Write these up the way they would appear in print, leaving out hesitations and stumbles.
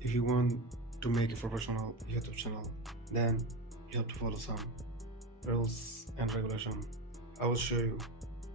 If you want to make a professional YouTube channel, then you have to follow some rules and regulation. I will show you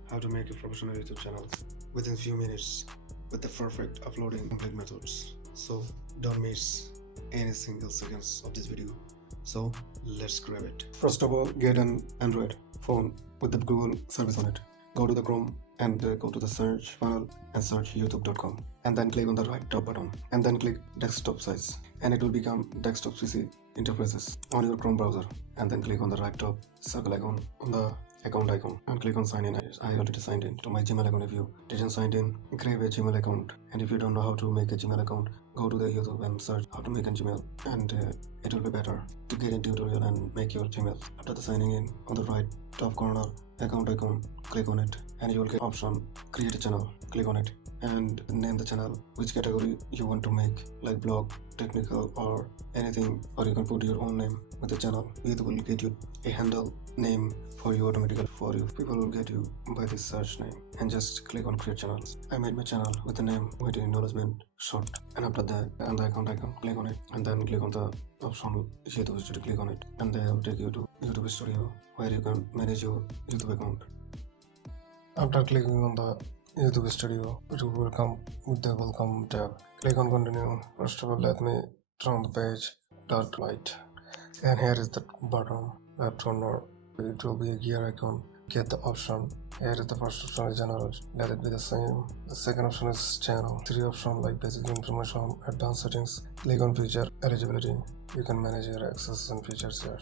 how to make a professional YouTube channel within few minutes with the perfect uploading complete methods. So don't miss any single seconds of this video. So let's grab it. First of all, get an Android phone with the Google service on it. Go to the Chrome and go to the search panel and search youtube.com, and then click on the right top button and then click desktop size, and it will become desktop PC interfaces on your Chrome browser, and then click on the right top circle icon on the account icon and click on sign in. I already signed in to my Gmail account. If you didn't sign in, create a Gmail account, and if you don't know how to make a Gmail account, go to the YouTube and search how to make a Gmail, and it will be better to get a tutorial and make your Gmail. After the signing in, on the right top corner account icon, click on it and you will get option create a channel. Click on it and name the channel which category you want to make, like blog, technical, or anything, or you can put your own name with the channel. It will get you a handle name for you automatically. For you, people will get you by this search name, and just click on create channels. I made my channel with the name with acknowledgement short, and after that on the account icon, click on it and then click on the option YouTube Studio. Click on it and they will take you to YouTube Studio where you can manage your YouTube account. After clicking on the YouTube Studio, it will come with the welcome tab. Click on continue. First of all, let me turn the page dark light, and here is the bottom left corner. It will be a gear icon. Get the option. Here is the first option is general. Let it be the same. The second option is channel. Three options like basic information, advanced settings. Click on feature eligibility. You can manage your access and features here.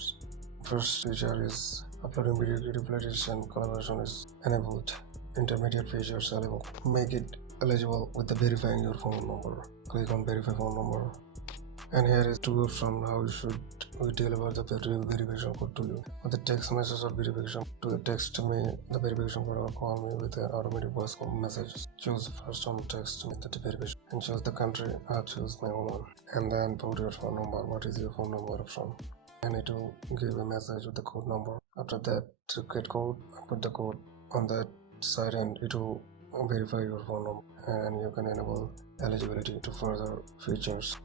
First feature is uploading video, creative playlists and collaboration is enabled. Intermediate features available. Make it eligible with the verifying your phone number. Click on verify phone number. And here is two options how you should deliver the verification code to you. With the text message of verification to the text me the verification code, or call me with an automatic voice message. Choose the first one text me the verification and choose the country. I'll choose my own one. And then put your phone number. What is your phone number option? And it will give a message with the code number. After that, to get code, put the code on that side and it will verify your phone number, and you can enable eligibility to further features.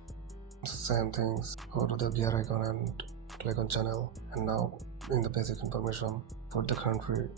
The same things, go to the gear icon and click on channel, and now in the basic information put the country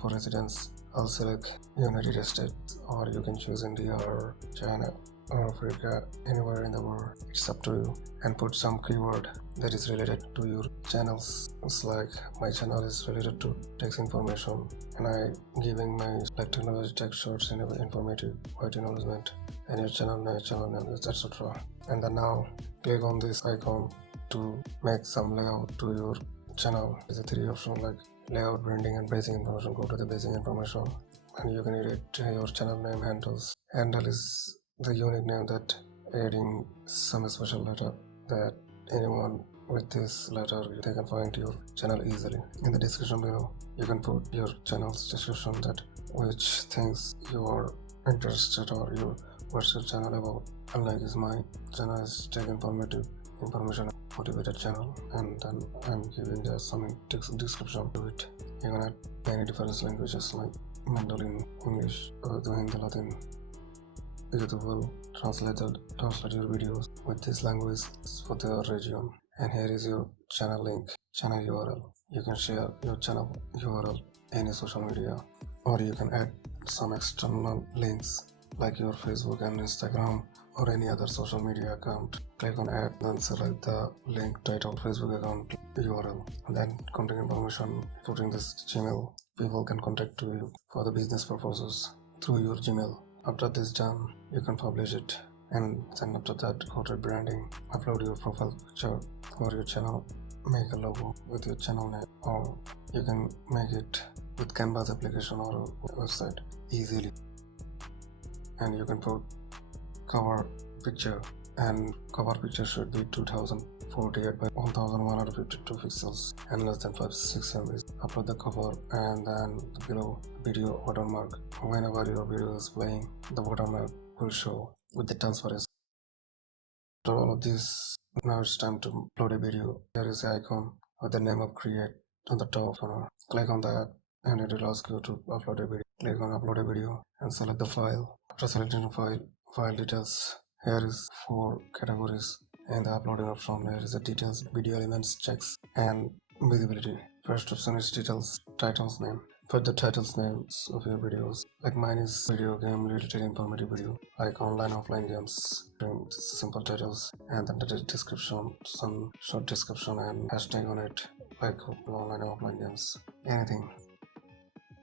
for residence. I'll select United States, or you can choose India or China or Africa, anywhere in the world, it's up to you. And put some keyword that is related to your channels. It's like my channel is related to text information, and I giving my like technology tech shorts and informative white acknowledgement, and your channel name, etc. And then now click on this icon to make some layout to your channel. There's a three option like layout, branding and basic information. Go to the basic information and you can edit your channel name. Handle is the unique name that adding some special letter that anyone with this letter they can find your channel easily. In the description below you can put your channel's description, that which things you are interested or your what's your channel about. Unlike is my channel is tech informative information motivated channel, and then I'm giving there some text description to it. You can add many different languages like Mandarin, English, Urdu, Hindi, Latin. YouTube will translate your videos with this language for the region. And here is your channel link, channel URL. You can share your channel URL any social media, or you can add some external links like your Facebook and Instagram or any other social media account. Click on add, then select the link title, Facebook account URL, and then contact information. Putting this Gmail, people can contact you for the business purposes through your Gmail. After this done, you can publish it, and then after that go to branding, upload your profile picture for your channel, make a logo with your channel name, or you can make it with Canvas application or a website easily. And you can put cover picture, and cover picture should be 2048 by 1152 pixels and less than 5-6 MB. Upload the cover, and then below video watermark. Whenever your video is playing, the watermark will show with the transparency. After all of this, now it's time to upload a video. There is an icon with the name of create on the top corner. Click on that and it will ask you to upload a video. Click on upload a video and select the file. After selecting the file details, Here is 4 categories. In the uploading option, here is the details, video elements, checks, and visibility. First option is details, title's name. Put the titles names of your videos. Like mine is video game related informative video, like online offline games. Simple titles, and then the description, some short description and hashtag on it, like online offline games, anything.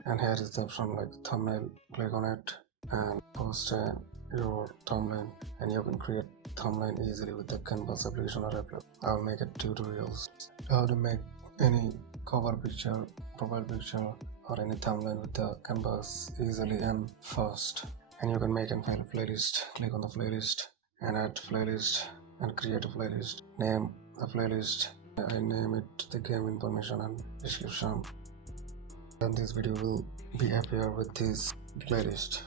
And here is the option like thumbnail. Click on it and post your thumbnail, and you can create thumbnail easily with the Canvas application or app. I'll make a tutorials how to make any cover picture, profile picture, or any thumbnail with the Canvas easily and fast. And you can make a playlist. Click on the playlist and add playlist and create a playlist. Name the playlist. I name it the game information and description. Then this video will be appear with this playlist.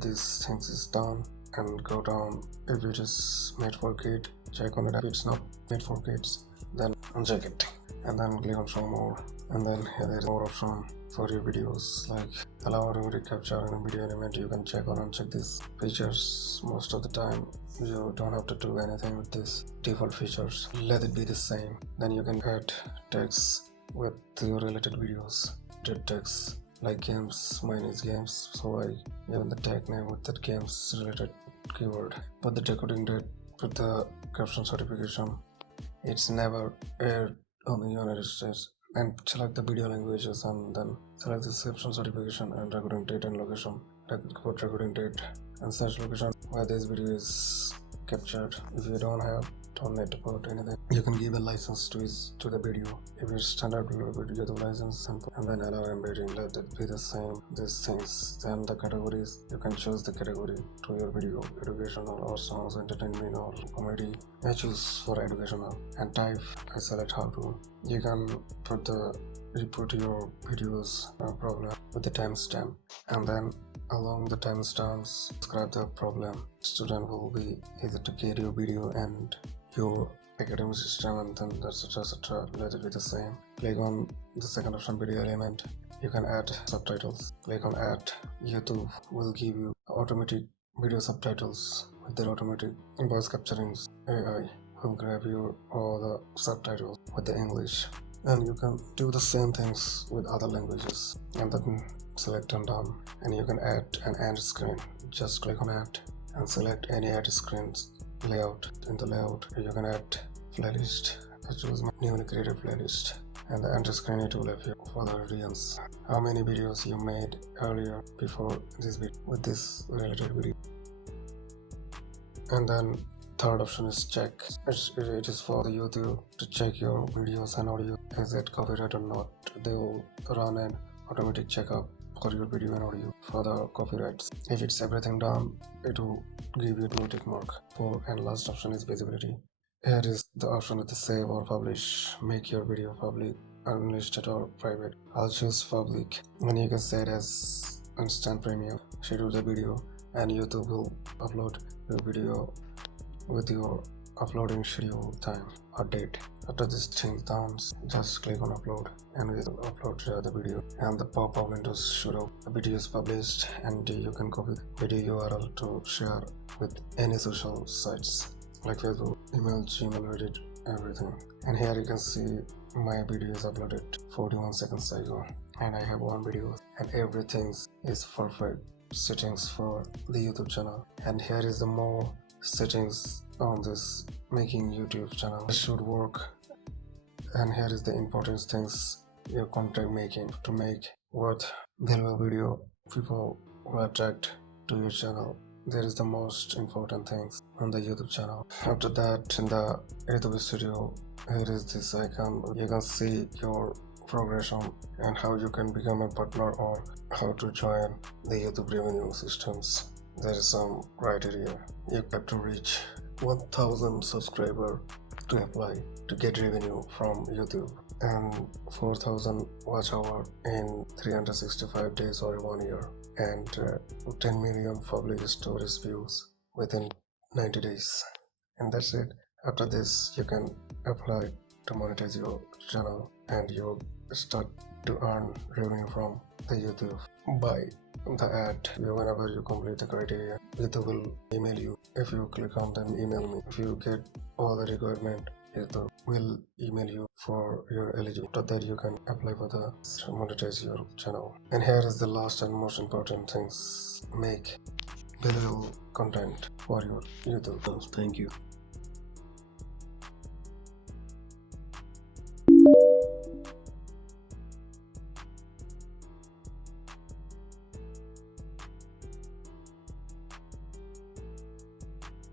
This things is done, and go down. If it is made for kid, check on it. If it's not made for kids, then uncheck it, and then click on show more. And then here there is more option for your videos, like allow automatic capture and video element. You can check or uncheck these features. Most of the time you don't have to do anything with these default features. Let it be the same. Then you can add text with your related videos. Text like games, mine is games, so I given the tag name with that games related keyword. Put the decoding date, put the caption certification. It's never aired on the United States, and select the video languages, and then select the caption certification and recording date and location. Put recording date and search location where this video is captured. If you don't need to put anything. You can give a license to the video. If it's standard video, the license, and then allow embedding. Let it be the same. These things. Then the categories, you can choose the category to your video: educational or songs, entertainment or comedy. I choose for educational, and type. I select how to. You can put your videos, no problem, with the timestamp, and then along the timestamps describe the problem. Student will be able to get your video and your academic system, and then etc. Let it be the same. Click on the second option, video element. You can add subtitles. Click on add. YouTube will give you automatic video subtitles with their automatic voice capturing. AI will grab your all the subtitles with the English, and you can do the same things with other languages. And then select and done, and you can add an end screen. Just click on add and select any add screens layout. In the layout you can add playlist. I choose my newly created playlist, and the enter screen it will appear for the audience how many videos you made earlier before this video with this related video. And then third option is check. It is for the YouTube to check your videos and audio is it copyright or not. They will run an automatic checkup for your video and audio for the copyrights. If it's everything done, it will give you blue tick mark. Fourth and last option is visibility. Here is the option with the save or publish. Make your video public, unlisted or private. I'll choose public, and you can set as instant premium. Schedule the video, and YouTube will upload your video with your uploading schedule time or date. After this thing done, just click on upload, and we will upload the video, and the pop-up windows should open. The video is published, and you can copy the video URL to share with any social sites like Facebook, email, Gmail, Reddit, everything. And here you can see my video is uploaded 41 seconds ago, and I have one video, and everything is perfect settings for the YouTube channel. And here is the more settings on this making YouTube channel. It should work. And here is the important things your content making to make worth valuable video. People will attract to your channel. There is the most important things on the YouTube channel. After that, in the YouTube studio, here is this icon. You can see your progression and how you can become a partner or how to join the YouTube revenue systems. There is some criteria. You have to reach 1000 subscribers to apply to get revenue from YouTube, and 4000 watch hour in 365 days or 1 year, and 10 million public stories views within 90 days. And that's it. After this, you can apply to monetize your channel, and you start to earn revenue from the YouTube. by the ad. Whenever you complete the criteria, YouTube will email you. If you click on them, email me. If you get all the requirement, YouTube will email you for your eligibility. After that, you can apply for the monetize your channel. And here is the last and most important things: make billable content for your YouTube. Thank you.